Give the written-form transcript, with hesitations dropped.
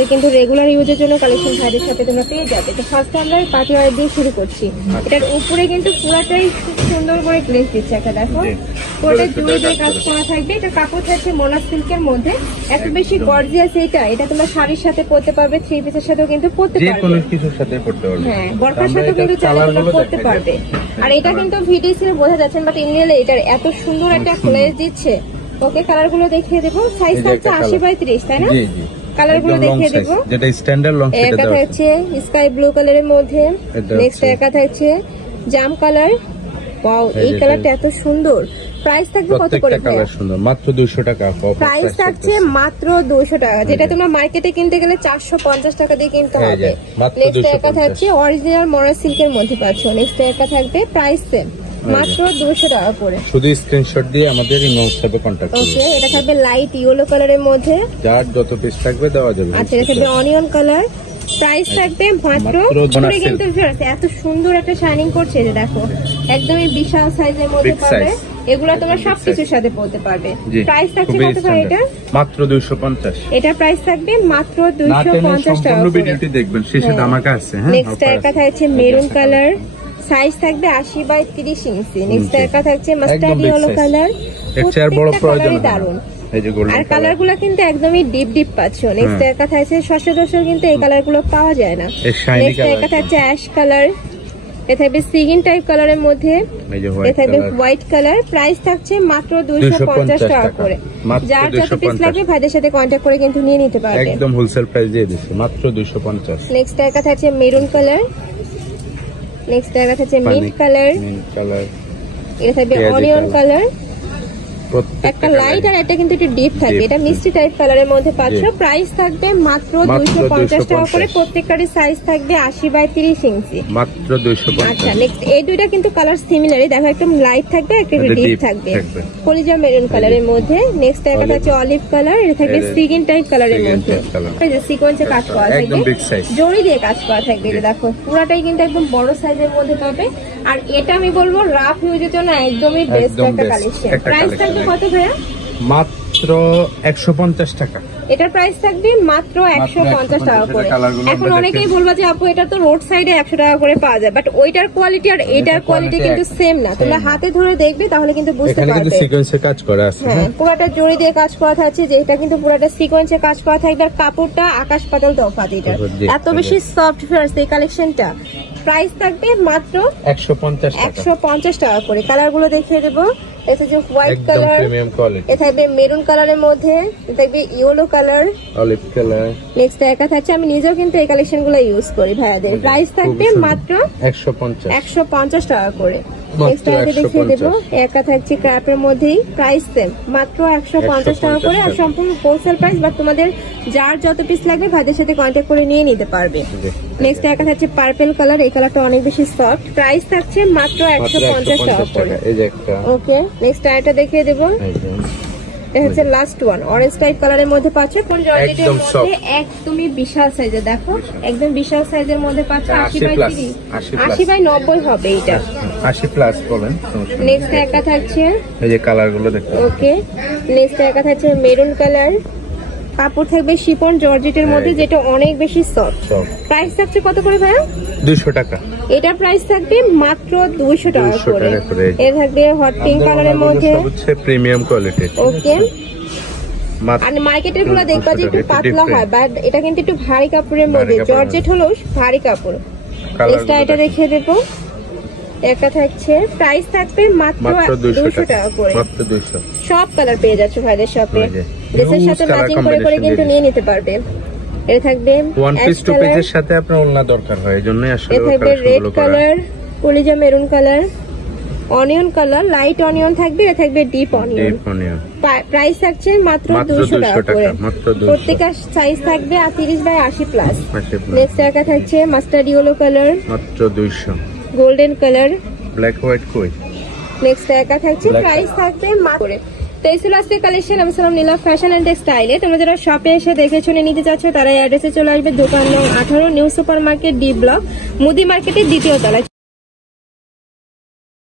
তোমাদের কিন্তু রেগুলার ইউজের জন্য কালেকশন ভাইদের সাথে তোমরা পেয়ে যাবে। তো ফার্স্ট আমরা পার্টি ওয়্যার দিয়ে শুরু করছি। এটার উপরে কিন্তু পুরাটাই খুব সুন্দর করে গ্লেজ দিচ্ছে, একটা দেখো পুরোটা জুড়ে দিয়ে কাজ করা থাকবে। এটা কাপড় থাকছে মোনা সিল্কের মধ্যে, এত বেশি গর্জিয়াস। এটা তোমরা শাড়ির সাথে পরতে পারবে, থ্রি পিসের সাথেও কিন্তু পরতে পারবে, যে কোনো কিছুর সাথে পরতে পারবে। হ্যাঁ, বরখার সাথেও কিন্তু চাইলে পরতে পারবে। আর এটা কিন্তু ভিডিওতে বোঝা যাচ্ছে, বাট ইনরিয়েলে এটার এত সুন্দর একটা গ্লেজ দিচ্ছে। ওকে, কালার গুলো দেখিয়ে দেবো। সাইজ থাকছে 80/30, তাই না? জি জি। কালার গুলো দেখিয়ে দেবো। যেটা স্ট্যান্ডার্ড লং সেটা দেওয়া আছে। স্কাই ব্লু কালারের মধ্যে, নেক্সট একা থাকছে জাম কালার। ওয়াও, এই কালারটা এত সুন্দর। প্রাইস থাকবে কত করে? কালার সুন্দর, মাত্র 200 টাকা। প্রাইস থাকছে মাত্র 200 টাকা, যেটা তোমরা মার্কেটে কিনতে গেলে 450 টাকা দিয়ে কিনতে হবে। নেক্সট একা থাকছে অরিজিনাল মোনা সিল্কের মধ্যে পাচ্ছ। নেক্সট একা থাকবে প্রাইস সেম, মাত্র 200 টাকা করে। শুধু স্ক্রিনশট দিয়ে আমাদের ইনবক্স সাথে কন্টাক্ট করুন। ওকে, এটা থাকবে লাইট ইয়েলো কালারের মধ্যে, যার যত পিস থাকবে দেওয়া যাবে। আচ্ছা, এটা থাকবে অনিয়ন কালার। প্রাইস থাকবে মাত্র, কিন্তু এত সুন্দর একটা শাইনিং করছে, যে দেখো একদমই বিশাল সাইজের মধ্যে পাবে। এগুলো তোমরা সবকিছুর সাথে পড়তে পারবে। প্রাইস থাকছে কত করে? এটা মাত্র 250। এটা প্রাইস থাকবে মাত্র 250 টাকা। সম্পূর্ণ ভিডিওটি দেখবেন, শেষে ধামাকা আছে। হ্যাঁ, নেক্সট একটা থাকছে মেরুন কালার, সাইজ থাকবে 80/30 ইঞ্চি। নেক্সট একটা থাকছে মাস্টার্ড ইয়েলো কালার, এর চেয়ে বড় প্রয়োজন দারুন। আর কালার গুলো কিন্তু একদমই ডিপ ডিপ পাচ্ছ। নেক্সট একটা থাকছে সচরাচর কিন্তু এই কালার গুলো পাওয়া যায় না। নেক্সট একটা থাকছে অ্যাশ কালার, এটা থাকবে সিগিন টাইপ কালারের মধ্যে, এটা থাকবে হোয়াইট কালার। প্রাইস থাকছে মাত্র 250 টাকা করে। যার যত পিস লাগবে ভাইদের সাথে কন্টাক্ট করে কিন্তু নিয়ে নিতে পারবে, একদম হোলসেল প্রাইস দিয়ে দিচ্ছি, মাত্র 250। নেক্সট একটা থাকছে মেরুন কালার, নেক্সট একটা থাকছে মিন্ট কালার, এটা থাকবে অনিয়ন কালার। একটা লাইট আর একটা কিন্তু একটু ডিপ থাকবে, এটা মিষ্টি টাইপ কালারের মধ্যে পাচ্ছ। প্রাইস থাকবে মাত্র 250 টাকা করে। প্রত্যেকটারই সাইজ থাকবে 80/30 ইঞ্চি, মাত্র 250। আচ্ছা, নেক্সট এই দুইটা কিন্তু কালার সিমিলারই, দেখো একটু লাইট থাকবে, একটু ডিপ থাকবে, কলিজা মেরুন কালারের মধ্যে। নেক্সট একটা হচ্ছে অলিভ কালার, এটা থাকবে সিগিন টাইপ কালারের মধ্যে, এই যে সিকোয়েন্সে কাজ করা থাকবে, জরি দিয়ে কাজ করা থাকবে। এটা দেখো পুরাটাই কিন্তু একদম বড় সাইজের মধ্যে পাবে। আর এটা আমি বলবো রাফ ইউজের জন্য একদমই বেস্ট একটা কালেকশন। প্রাইস থাকবে কত ভাইয়া? মাত্র 150 টাকা। এটার প্রাইস থাকবে মাত্র 150 টাকা করে। এখন অনেকেই বলবা যে আপু এটা তো রোড সাইডে 100 টাকা করে পাওয়া যায়, বাট ওইটার কোয়ালিটি আর এটার কোয়ালিটি কিন্তু সেম না। তোমরা হাতে ধরে দেখবে তাহলে কিন্তু বুঝতে পারবে। এখানে কিন্তু সিকোয়েন্সে কাজ করা আছে। হ্যাঁ, পুরোটা জড়ি দিয়ে কাজ করা থাকছে, যে এটা কিন্তু পুরোটা সিকোয়েন্সে কাজ করা থাকবে। আর কাপড়টা আকাশ পাতাল তফাৎ, এটা এত বেশি সফট ফেয়ার্স এই কালেকশনটা। প্রাইস থাকবে মাত্র 150 টাকা করে। কালার গুলো দেখিয়ে দেবো। এটা যে হোয়াইট কালার, এটা থাকবে মেরুন কালারের মধ্যে, এটা থাকবে yellow colour, olive colour. Next একা থাকছে, আমি নিজেও কিন্তু এই কালেকশন গুলো ইউজ করি ভাইয়াদের। প্রাইস থাকবে মাত্র 150 টাকা করে। নেক্সট আইটেম দেখিয়ে দেবো, একা থাকছে ক্র্যাপের মধ্যেই, প্রাইস সেম, মাত্র 150 টাকা করে। আর সম্পূর্ণ হোলসেল প্রাইস, বা তোমাদের যার যত পিস লাগবে ভাইদের সাথে কন্ট্যাক্ট করে নিয়ে নিতে পারবে। নেক্সট একা থাকছে পার্পল কালার, এই কালারটা অনেক বেশি সফট। প্রাইস থাকছে মাত্র 150 টাকা করে। ওকে, নেক্সট আইটেম দেখিয়ে দেবো। এটা হচ্ছে লাস্ট ওয়ান, অরেঞ্জ টাইপ কালারের মধ্যে পাচ্ছ। কোন জর্জেটের মধ্যে একদমই বিশাল সাইজের, দেখো একদম বিশাল সাইজের মধ্যে পাচ্ছ। 80/90 হবে এটা, 80+ বলেন। নেক্সট একটা থাকছে এই যে কালার গুলো দেখো। ওকে, নেক্সট একটা থাকছে মেরুন কালার, কাপড় থাকবে শিফন জর্জেটের মধ্যে, যেটা অনেক বেশি সফট। প্রাইস থাকছে কত করে ভাইয়া? 200 টাকা। এটা প্রাইস থাকবে মাত্র 200 টাকা করে। এর থাকবে হট পিঙ্ক কালারের মধ্যে, হচ্ছে প্রিমিয়াম কোয়ালিটি। ওকে, আর মার্কেটের গুলো দেখবা যে একটু পাতলা হয়, বাট এটা কিন্তু একটু ভারী কাপড়ের মধ্যে। জর্জেট হলো ভারী কাপড়। নেক্সট এটা দেখিয়ে দেবো। একটা থাকছে, প্রাইস থাকবে মাত্র 200 টাকা করে। মাত্র 200। সব কালার পেয়ে যাচ্ছে ভাইদের শপে, ড্রেসের সাথে ম্যাচিং করে করে কিন্তু নিয়ে নিতে পারবে। এটা থাকবে ওয়ান পিস টু পিসের সাথে আপনার ওড়না দরকার হয়, এজন্যই আসলে এটা থাকবে রেড কালার, কলিজা maroon colour, onion colour, light onion থাকবে, এটা থাকবে ডিপ অনিয়ন। প্রাইস থাকছে মাত্র 200 টাকা করে। প্রত্যেকটা সাইজ থাকবে 30/80+। নেক্সট একটা থাকছে মাস্টার্ড ইয়েলো কালার, মাত্র 200। গোল্ডেন কালার, ব্ল্যাক হোয়াইট কই। নেক্সট একা থাকছে, প্রাইস থাকবে মাত্র। তো এই ছিল আজকে কালেকশন। আমি ছিলাম নীলা ফ্যাশন এন্ড টেক্সটাইলে। তোমরা যারা শপে এসে দেখে শুনে নিতে চাচ্ছ তারা অ্যাড্রেসে চলে আসবে, দোকান নং 18, new super market, D block, মুদি মার্কেটের দ্বিতীয় তলায়।